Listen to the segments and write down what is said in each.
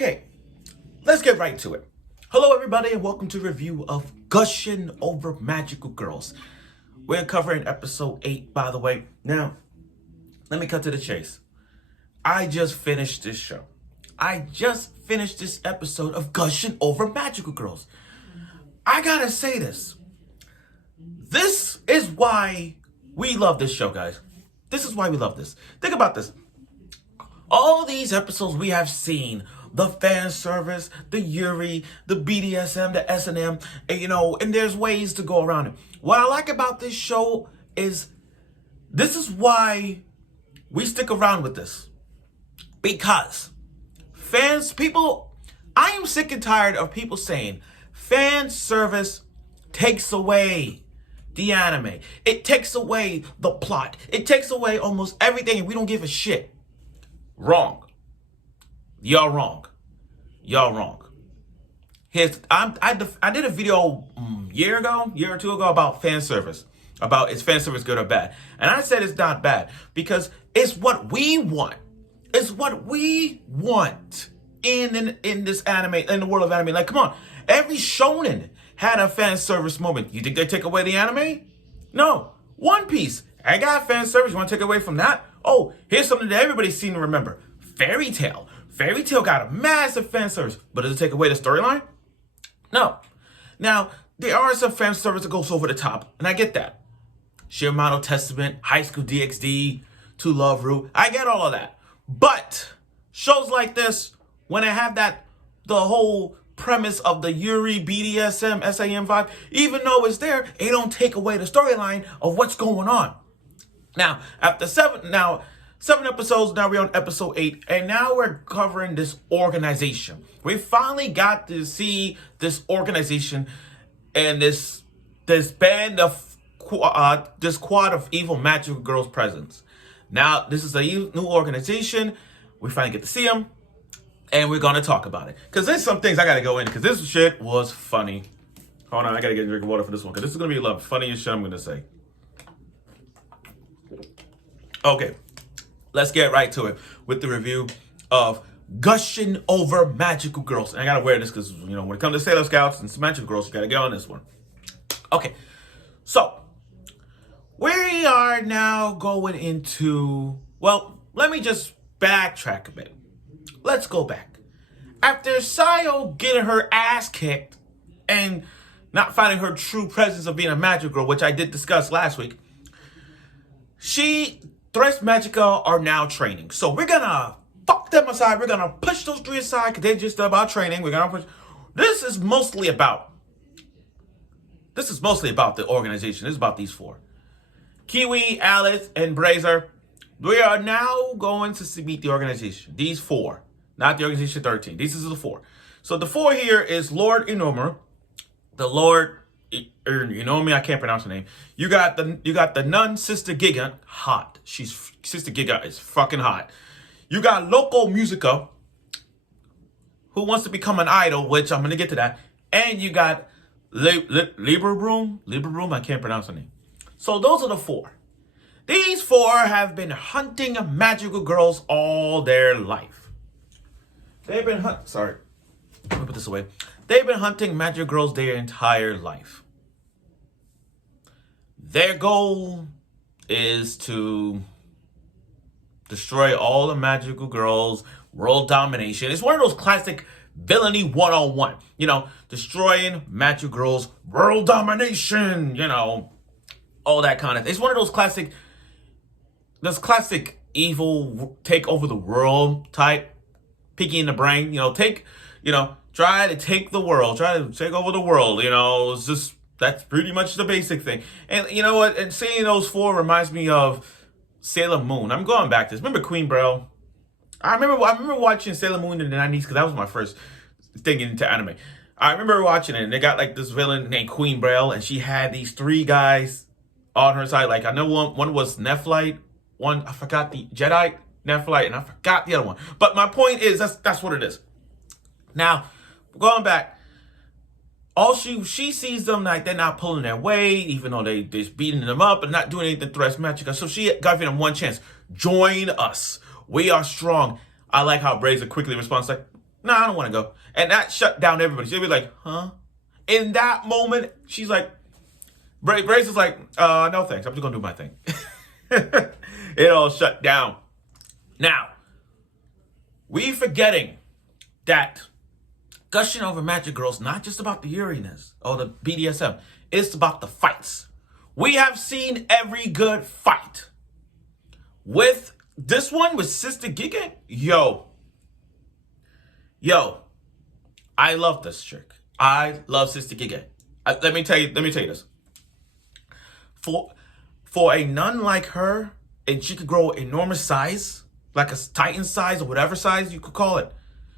Okay, let's get right to it. Hello everybody and welcome to a review of Gushing Over Magical Girls. We're covering episode 8, by the way. Now, let me cut to the chase. I just finished this show. I just finished this episode of Gushing Over Magical Girls. I gotta say this. This is why we love this show, guys. This is why we love this. Think about this. All these episodes we have seen, the fan service, the Yuri, the BDSM, the S&M, and there's ways to go around it. What I like about this show is this is why we stick around with this. Because I am sick and tired of people saying fan service takes away the anime. It takes away the plot. It takes away almost everything and we don't give a shit. Wrong. Y'all wrong. Y'all wrong. I did a video year or two ago about fan service. About is fan service good or bad? And I said it's not bad because it's what we want. It's what we want in this anime, in the world of anime. Like, come on. Every shonen had a fan service moment. You think they take away the anime? No. One Piece. I got fan service. You want to take away from that? Oh, here's something that everybody's seen and remember. Fairy Tail. Fairy Tail got a massive fan service. But does it take away the storyline? No. Now, there are some fan service that goes over the top. And I get that. Shimano Testament, High School DxD, To Love Ru. I get all of that. But shows like this, when I have the whole premise of the Yuri, BDSM, SAM vibe, even though it's there, it don't take away the storyline of what's going on. Now, after seven episodes, now we're on episode 8, and now we're covering this organization. We finally got to see this organization and this band of this squad of evil magical girls presence. Now, this is a new organization. We finally get to see them, and we're gonna talk about it. Cause there's some things I gotta go in, cause this shit was funny. Hold on, I gotta get a drink of water for this one, cause this is gonna be the funniest shit I'm gonna say. Okay, let's get right to it with the review of Gushing Over Magical Girls. And I gotta wear this because, when it comes to Sailor Scouts and Magical Girls, you gotta get on this one. Okay, so we are now going into, let me just backtrack a bit. Let's go back. After Sayo getting her ass kicked and not finding her true presence of being a magical girl, which I did discuss last week, Thresh Magica are now training. So we're gonna fuck them aside. We're gonna push those three aside because they're just about training. We're gonna push. This is mostly about the organization. This is about these 4. Kiwi, Alice, and Brazier. We are now going to meet the organization. These 4. Not the organization 13. These are the 4. So the 4 here is Lord Inomaru. The Lord Inomi, I can't pronounce her name. You got the nun Sister Giga, hot. Sister Giga is fucking hot. You got Loco Musica, who wants to become an idol, which I'm gonna get to that. And you got Libra Broom, I can't pronounce her name. So those are the 4. These 4 have been hunting magical girls all their life. They've been sorry. Let me put this away. They've been hunting magical girls their entire life. Their goal is to destroy all the magical girls, world domination. It's one of those classic villainy 101. Destroying magical girls, world domination, all that kind of thing. It's one of those classic evil take over the world type, Pinky in the Brain, try to take the world, try to take over the world, it's just, that's pretty much the basic thing. And you know what, and seeing those 4 reminds me of Sailor Moon. I'm going back to this. Remember Queen Brel? I remember watching Sailor Moon in the 90s because that was my first thing into anime. I remember watching it and they got like this villain named Queen Brel and she had these 3 guys on her side. Like I know one was Nephlite, one, I forgot the Jedi, Nephlite, and I forgot the other one. But my point is, that's what it is. Now, going back, she sees them like they're not pulling their weight, even though they're beating them up and not doing anything to Thresh Magica. So she got them one chance. Join us. We are strong. I like how Brazier quickly responds like, No, I don't want to go. And that shut down everybody. She'll be like, huh? In that moment, she's like, Brace is like, no thanks. I'm just going to do my thing. It all shut down. Now, we forgetting that gushing over magic girls, not just about the Uranus or the BDSM. It's about the fights. We have seen every good fight. With this one, with Sister Giga, yo, I love this chick. I love Sister Giga. Let me tell you this. For a nun like her, and she could grow enormous size, like a titan size or whatever size you could call it.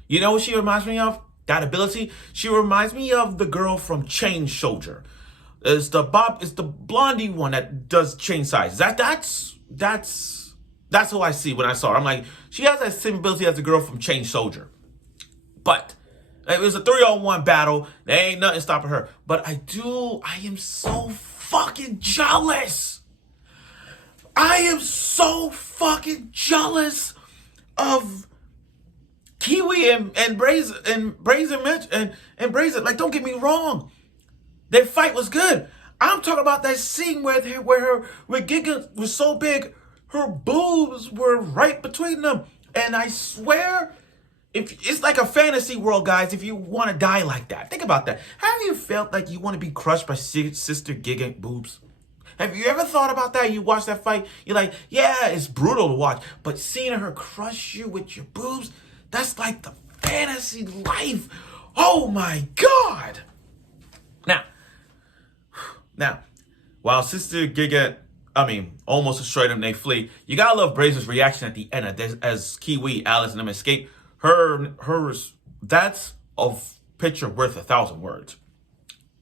You know what she reminds me of? That ability? She reminds me of the girl from Chain Soldier. It's the blondie one that does chain size. That's who I see when I saw her. I'm like, she has that same ability as the girl from Chain Soldier. But it was a 3-on-1 battle. There ain't nothing stopping her. But I am so fucking jealous. I am so fucking jealous of Kiwi and Brazen and Brazen. Like, don't get me wrong. Their fight was good. I'm talking about that scene where Giga was so big, her boobs were right between them. And I swear, if it's like a fantasy world, guys, if you want to die like that. Think about that. Have you felt like you want to be crushed by Sister Giga boobs? Have you ever thought about that? You watch that fight, you're like, yeah, it's brutal to watch. But seeing her crush you with your boobs, that's like the fantasy life. Oh my God. Now, while Sister Giga, almost destroyed them, they flee. You gotta love Brazer's reaction at the end as Kiwi, Alice, and them escape. That's a picture worth 1,000 words.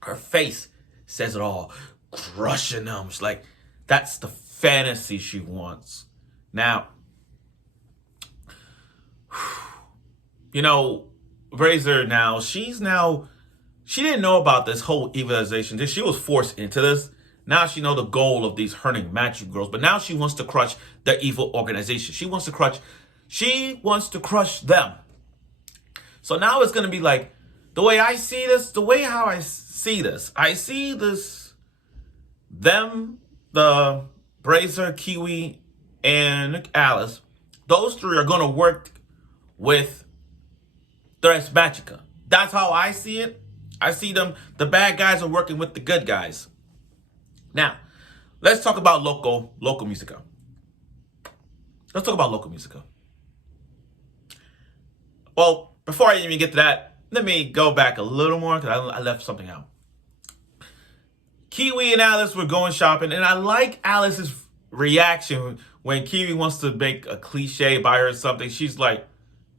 Her face says it all, crushing them. It's like, that's the fantasy she wants. Now, Brazer she didn't know about this whole evilization. She was forced into this. Now she know the goal of these hurting magic girls, but now she wants to crush the evil organization. She wants to crush them. So now it's going to be like, I see this, them, the Brazer, Kiwi, and Alice, those three are going to work with the Res Magica. That's how I see it. I see them, the bad guys are working with the good guys. Now, let's talk about Loco Musica. Let's talk about Loco Musica. Well, before I even get to that, let me go back a little more because I left something out. Kiwi and Alice were going shopping, and I like Alice's reaction when Kiwi wants to make a cliche by her or something. She's like,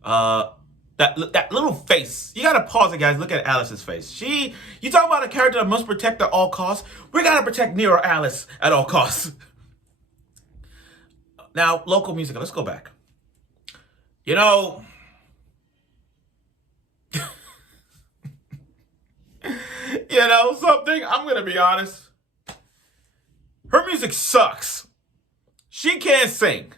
that little face. You gotta pause it, guys. Look at Alice's face. You talk about a character that must protect at all costs. We gotta protect Nero Alice at all costs. Now, Loco Musica. Let's go back. Something. I'm gonna be honest. Her music sucks. She can't sing.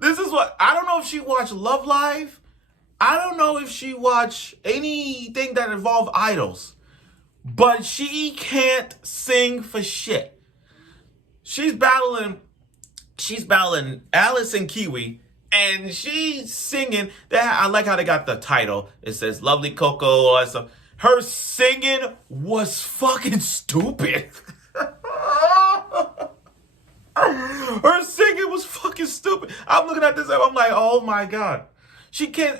This is what, I don't know if she watched Love Live. I don't know if she watched anything that involved idols. But she can't sing for shit. She's battling Alice and Kiwi, and she's singing. I like how they got the title. It says Lovely Coco, all that stuff. Her singing was fucking stupid. Her singing was fucking stupid. I'm looking at this, I'm like, oh my God. She can't,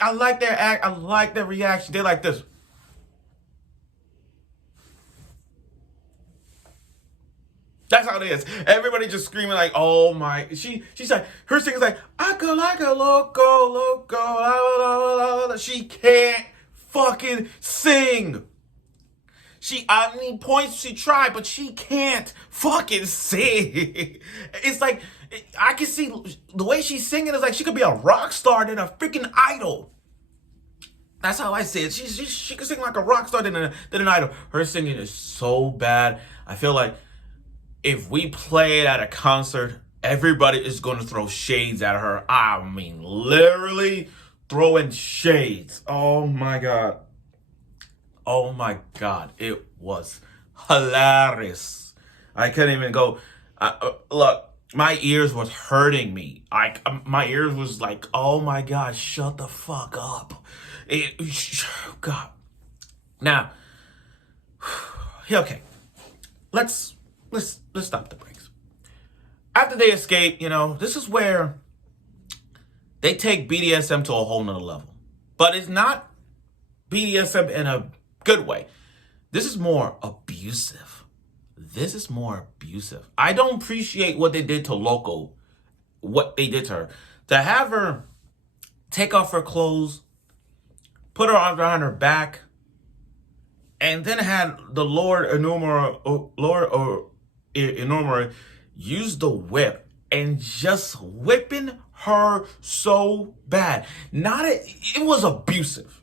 I like their act, I like their reaction. They're like this. That's how it is. Everybody just screaming like, oh my. She's like, her singing's like, I could like a loco, la, la, la, la. She can't fucking sing. Points she tried, but she can't fucking sing. It's like, I can see the way she's singing is like she could be a rock star than a freaking idol. That's how I see it. She can sing like a rock star than an idol. Her singing is so bad. I feel like if we play it at a concert, Everybody is going to throw shades at her. I mean, literally throwing shades. Oh my God. Oh my God. It was hilarious. I couldn't even go. Look, my ears was hurting me. My ears was like, oh my God, shut the fuck up. God. Now, okay. Let's stop the brakes. After they escape, this is where they take BDSM to a whole nother level. But it's not BDSM in a good way. This is more abusive. I don't appreciate what they did to Loco, what they did to her. To have her take off her clothes, put her arms around her back, and then had the Lord Enumera use the whip and just whipping her so bad. It was abusive.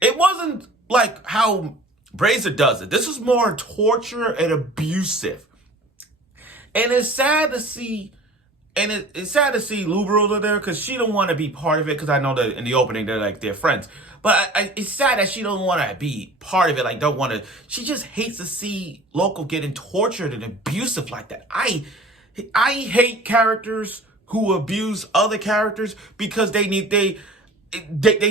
It wasn't like how Brazier does it. This is more torture and abusive. And it's sad to see, it's sad to see Lubro there because she don't want to be part of it, because I know that in the opening they're friends. But it's sad that she don't want to be part of it. Like, she just hates to see Loco getting tortured and abusive like that. I hate characters who abuse other characters because they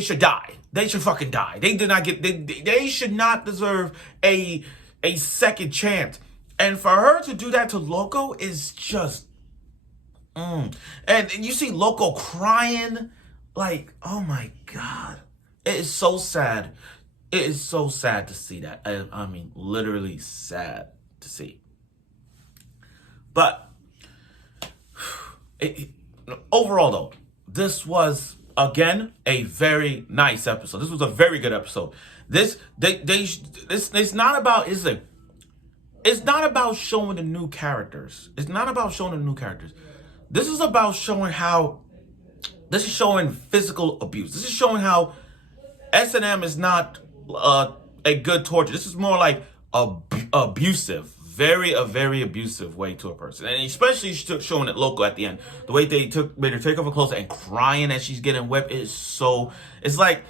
should die. They should fucking die. They should not deserve a second chance. And for her to do that to Loco is just and you see Loco crying, like, oh my God. It is so sad. It is so sad to see that. I mean, literally sad to see. But overall, though, this was, again, a very nice episode. This was a very good episode. It's not about, it's not about showing the new characters. This is about showing this is showing physical abuse. This is showing how S&M is not a good torture. This is more like abusive. A very abusive way to a person. And especially showing it Loco at the end. The way made her take off her clothes and crying as she's getting whipped it's like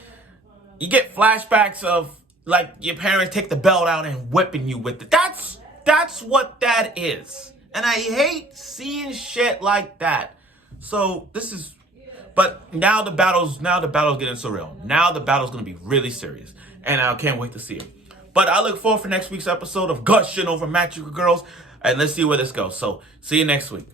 you get flashbacks of like your parents take the belt out and whipping you with it. That's what that is. And I hate seeing shit like that. So but now the battle's getting surreal. Now the battle's gonna be really serious. And I can't wait to see it. But I look forward for next week's episode of Gushing over Magical Girls. And let's see where this goes. So, see you next week.